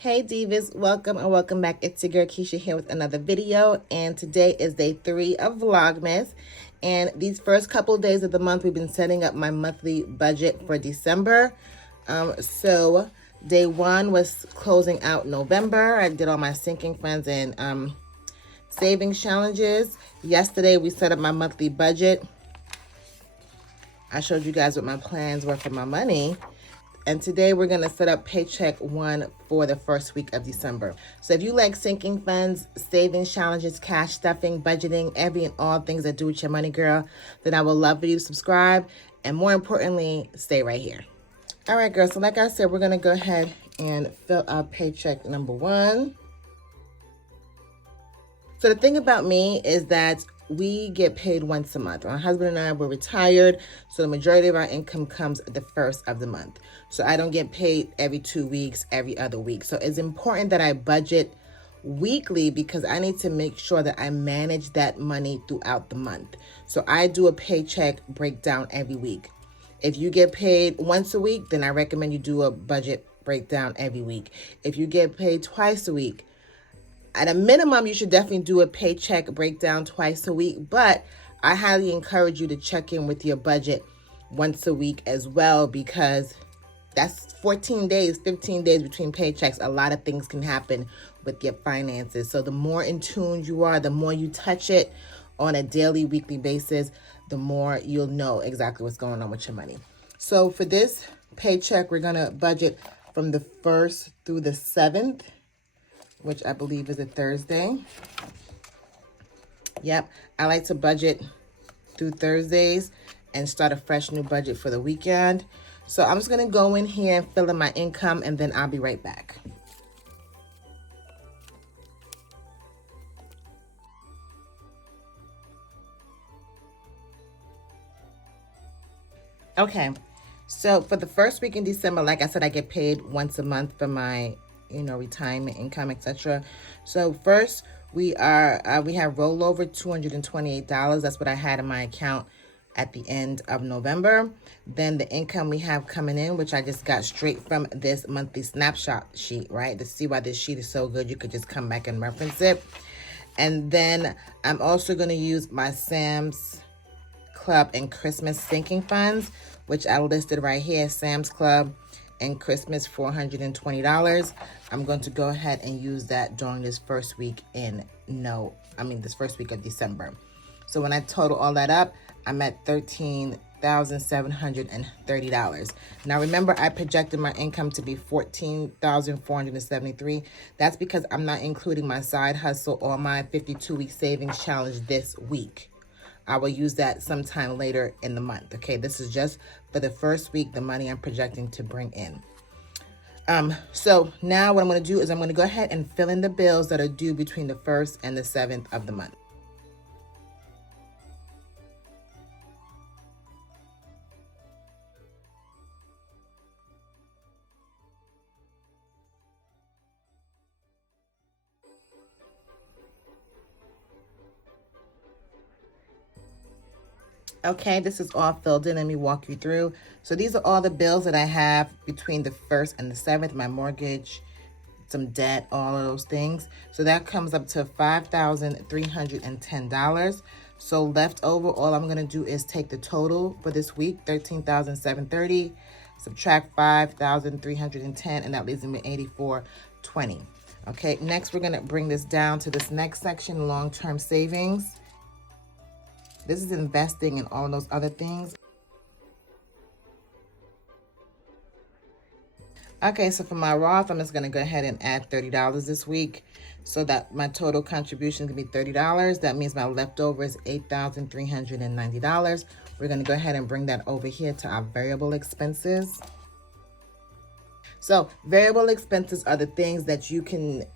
Hey Divas, welcome and welcome back. It's your girl Keisha here with another video, and today is day 3 of Vlogmas. And these first couple of days of the month, we've been setting up my monthly budget for December. So day 1 was closing out November. I did all my sinking funds and savings challenges. Yesterday we set up my monthly budget. I showed you guys what my plans were for my money. And today we're going to set up Paycheck 1 for the first week of December. So if you like sinking funds, savings challenges, cash stuffing, budgeting, every and all things that do with your money, girl, then I would love for you to subscribe. And more importantly, stay right here. All right, girl. So like I said, we're going to go ahead and fill out Paycheck number 1. So the thing about me is that we get paid once a month. My husband and I were retired, so the majority of our income comes the first of the month. So I don't get paid every 2 weeks, every other week. So it's important that I budget weekly because I need to make sure that I manage that money throughout the month. So I do a paycheck breakdown every week. If you get paid once a week, then I recommend you do a budget breakdown every week. If you get paid twice a week, at a minimum, you should definitely do a paycheck breakdown twice a week, but I highly encourage you to check in with your budget once a week as well, because that's 14 days, 15 days between paychecks. A lot of things can happen with your finances. So the more in tune you are, the more you touch it on a daily, weekly basis, the more you'll know exactly what's going on with your money. So for this paycheck, we're going to budget from the 1st through the 7th. Which I believe is a Thursday. Yep, I like to budget through Thursdays and start a fresh new budget for the weekend. So I'm just going to go in here and fill in my income, and then I'll be right back. Okay, so for the first week in December, like I said, I get paid once a month for my retirement income, etc. So first we have rollover $228. That's what I had in my account at the end of November. Then the income we have coming in, which I just got straight from this monthly snapshot sheet, right? To see why this sheet is so good, you could just come back and reference it. And then I'm also going to use my Sam's Club and Christmas sinking funds, which I listed right here. Sam's Club and Christmas, $420. I'm going to go ahead and use that during this first week this first week of December. So when I total all that up, I'm at $13,730. Now remember, I projected my income to be $14,473. That's because I'm not including my side hustle or my 52-week savings challenge this week. I will use that sometime later in the month. Okay, this is just for the first week, the money I'm projecting to bring in. So now what I'm going to do is I'm going to go ahead and fill in the bills that are due between the 1st and the 7th of the month. Okay, this is all filled in. Let me walk you through. So these are all the bills that I have between the 1st and the 7th, my mortgage, some debt, all of those things. So that comes up to $5,310. So left over, all I'm going to do is take the total for this week, $13,730, subtract $5,310, and that leaves me $84.20. Okay, next we're going to bring this down to this next section, long-term savings. This is investing in all those other things. Okay, so for my Roth, I'm just going to go ahead and add $30 this week so that my total contribution can be $30. That means my leftover is $8,390. We're going to go ahead and bring that over here to our variable expenses. So variable expenses are the things that you can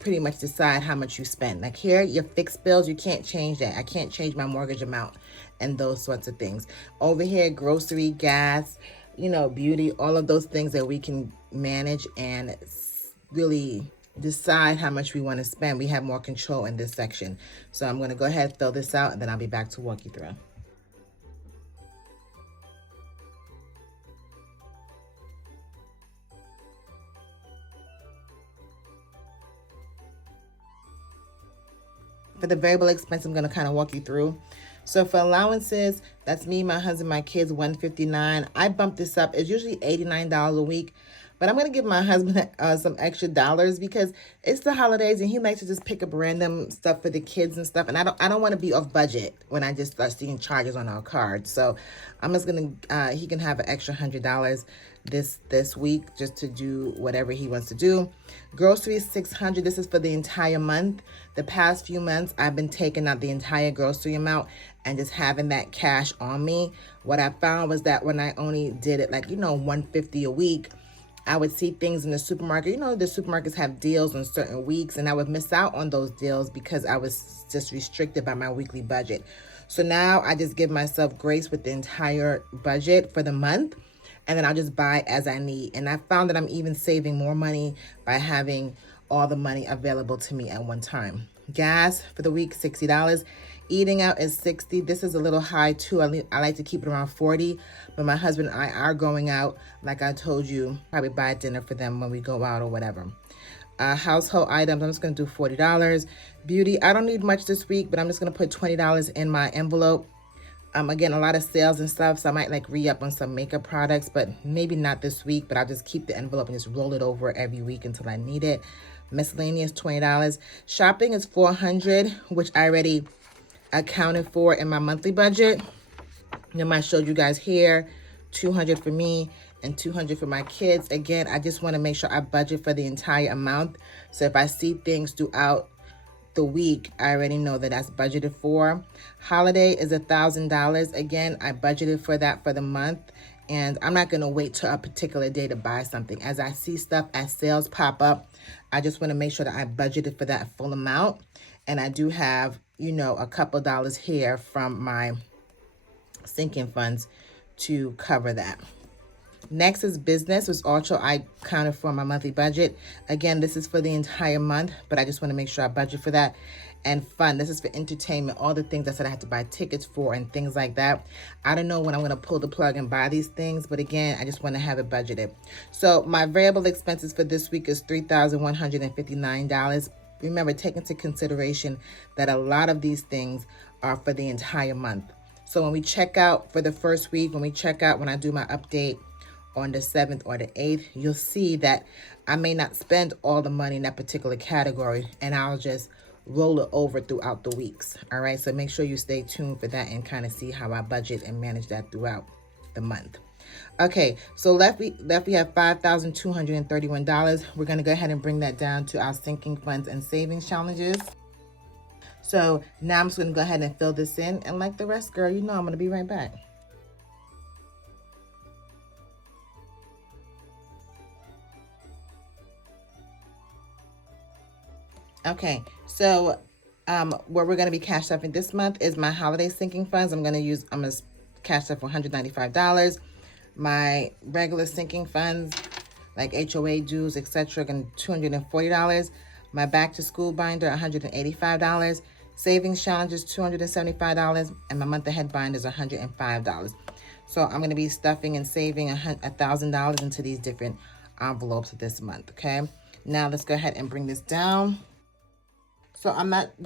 pretty much decide how much you spend. Like here, your fixed bills, you can't change that. I can't change my mortgage amount and those sorts of things. Over here, grocery, gas, beauty, all of those things that we can manage and really decide how much we want to spend. We have more control in this section. So I'm going to go ahead and fill this out, and then I'll be back to walk you through. For the variable expense, I'm going to kind of walk you through. So for allowances, that's me, my husband, my kids, $159. I bumped this up. It's usually $89 a week. But I'm going to give my husband some extra dollars because it's the holidays and he likes to just pick up random stuff for the kids and stuff. And I don't want to be off budget when I just start seeing charges on our card. So I'm just going to, he can have an extra $100 this week just to do whatever he wants to do. Groceries, $600. This is for the entire month. The past few months, I've been taking out the entire grocery amount and just having that cash on me. What I found was that when I only did it like, $150 a week, I would see things in the supermarket. The supermarkets have deals on certain weeks, and I would miss out on those deals because I was just restricted by my weekly budget. So now I just give myself grace with the entire budget for the month, and then I'll just buy as I need. And I found that I'm even saving more money by having all the money available to me at one time. Gas for the week, $60. Eating out is $60. This is a little high too. I like to keep it around $40, but my husband and I are going out. Like I told you, probably buy dinner for them when we go out or whatever. Household items, I'm just going to do $40. Beauty, I don't need much this week, but I'm just going to put $20 in my envelope. Again, a lot of sales and stuff, so I might like re-up on some makeup products, but maybe not this week, but I'll just keep the envelope and just roll it over every week until I need it. Miscellaneous, $20. Shopping is $400, which I already accounted for in my monthly budget. I showed you guys here, $200 for me and $200 for my kids. Again, I just want to make sure I budget for the entire amount. So if I see things throughout the week, I already know that that's budgeted for. Holiday is $1,000. Again, I budgeted for that for the month. And I'm not going to wait till a particular day to buy something. As I see stuff as sales pop up, I just want to make sure that I budgeted for that full amount. And I do have, a couple dollars here from my sinking funds to cover that. Next is business, which also I counted for my monthly budget. Again, this is for the entire month, but I just want to make sure I budget for that. And fun, this is for entertainment, all the things I said I had to buy tickets for and things like that. I don't know when I'm going to pull the plug and buy these things, but again, I just want to have it budgeted. So my variable expenses for this week is $3,159. Remember, take into consideration that a lot of these things are for the entire month. So when we check out for the first week, when I do my update on the 7th or the 8th, you'll see that I may not spend all the money in that particular category, and I'll just roll it over throughout the weeks. All right, so make sure you stay tuned for that and kind of see how I budget and manage that throughout the month. Okay, so left we have $5,231. We're going to go ahead and bring that down to our sinking funds and savings challenges. So now I'm just going to go ahead and fill this in, and like the rest, girl, I'm going to be right back. Okay, so where we're going to be cash stuffing this month is my holiday sinking funds. I'm going to cash stuff for $195. My regular sinking funds, like HOA dues, etc., going to $240. My back to school binder, $185. Savings challenges, $275, and my month ahead binder is $105. So I'm going to be stuffing and saving $1,000 into these different envelopes this month. Okay, now let's go ahead and bring this down. So I'm not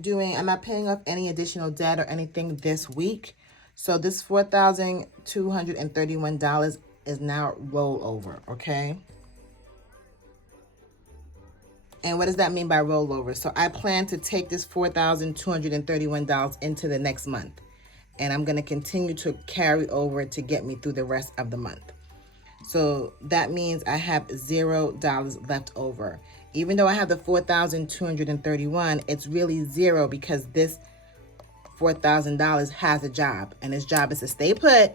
paying off any additional debt or anything this week. So this $4,231 is now rollover, okay? And what does that mean by rollover? So I plan to take this $4,231 into the next month. And I'm going to continue to carry over to get me through the rest of the month. So that means I have $0 left over. Even though I have the $4,231, it's really zero because this $4,000 has a job, and its job is to stay put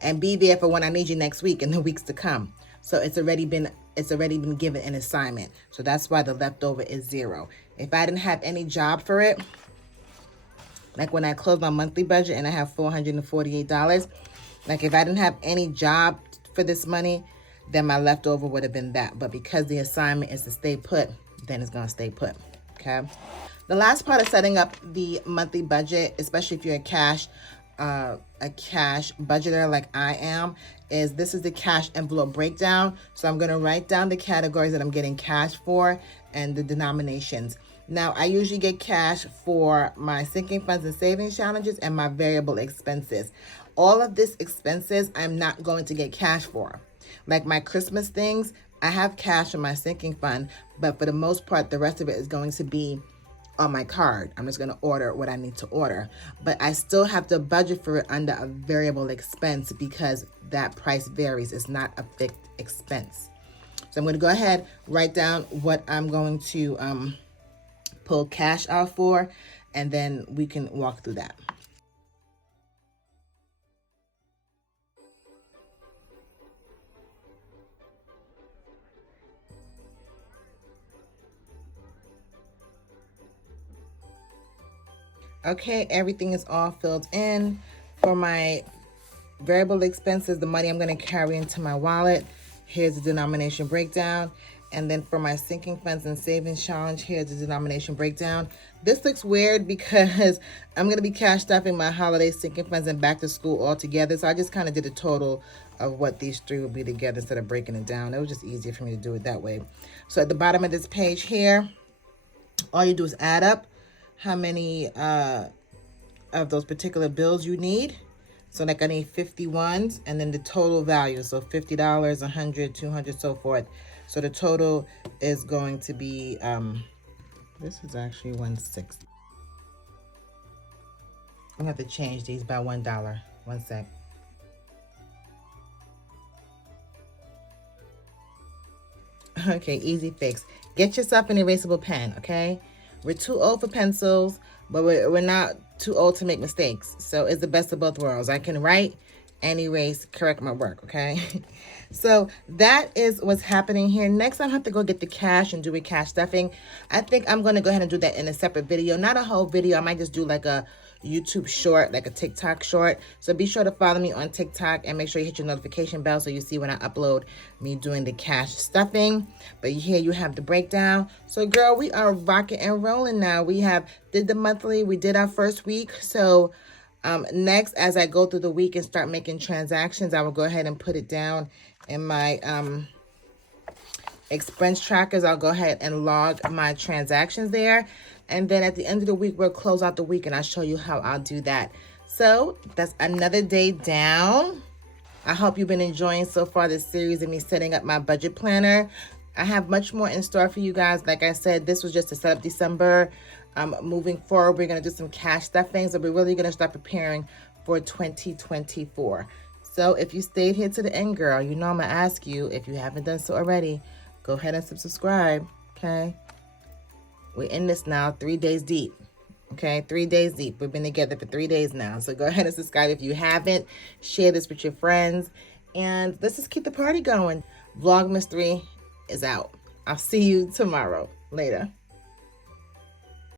and be there for when I need you next week and the weeks to come. So it's already been given an assignment. So that's why the leftover is zero. If I didn't have any job for it, like when I close my monthly budget and I have $448, like if I didn't have any job for this money, then my leftover would have been that. But because the assignment is to stay put, then it's going to stay put. Okay. The last part of setting up the monthly budget, especially if you're a cash budgeter like I am, is this is the cash envelope breakdown. So I'm going to write down the categories that I'm getting cash for and the denominations. Now, I usually get cash for my sinking funds and savings challenges and my variable expenses. All of these expenses, I'm not going to get cash for. Like my Christmas things, I have cash in my sinking fund, but for the most part, the rest of it is going to be on my card. I'm just going to order what I need to order, but I still have to budget for it under a variable expense because that price varies. It's not a fixed expense. So I'm going to go ahead, write down what I'm going to pull cash out for, and then we can walk through that. Okay, everything is all filled in. For my variable expenses, the money I'm going to carry into my wallet, here's the denomination breakdown. And then for my sinking funds and savings challenge, here's the denomination breakdown. This looks weird because I'm going to be cash stuffing my holiday sinking funds and back to school all together. So I just kind of did a total of what these three would be together instead of breaking it down. It was just easier for me to do it that way. So at the bottom of this page here, all you do is add up how many of those particular bills you need. So like I need 51s, and then the total value. So $50, 100, 200, so forth. So the total is going to be, this is actually 160. I'm gonna have to change these by $1. One sec. Okay, easy fix. Get yourself an erasable pen, okay? We're too old for pencils, but we're not too old to make mistakes. So it's the best of both worlds. I can write and erase, correct my work, okay? So that is what's happening here. Next, I have to go get the cash and do a cash stuffing. I think I'm going to go ahead and do that in a separate video. Not a whole video. I might just do like a YouTube short, like a TikTok short. So be sure to follow me on TikTok and make sure you hit your notification bell so you see when I upload me doing the cash stuffing. But here you have the breakdown. So girl, we are rocking and rolling now. We did the monthly. We did our first week. So next, as I go through the week and start making transactions, I will go ahead and put it down in my expense trackers. I'll go ahead and log my transactions there. And then at the end of the week, we'll close out the week and I'll show you how I'll do that. So that's another day down. I hope you've been enjoying so far this series of me setting up my budget planner. I have much more in store for you guys. Like I said, this was just to set up December. Moving forward, we're going to do some cash stuffing. So we're really going to start preparing for 2024. So if you stayed here to the end, girl, you know I'm going to ask you, if you haven't done so already, go ahead and subscribe, okay? We're in this now 3 days deep, okay? 3 days deep. We've been together for 3 days now. So go ahead and subscribe if you haven't. Share this with your friends. And let's just keep the party going. Vlogmas 3 is out. I'll see you tomorrow. Later.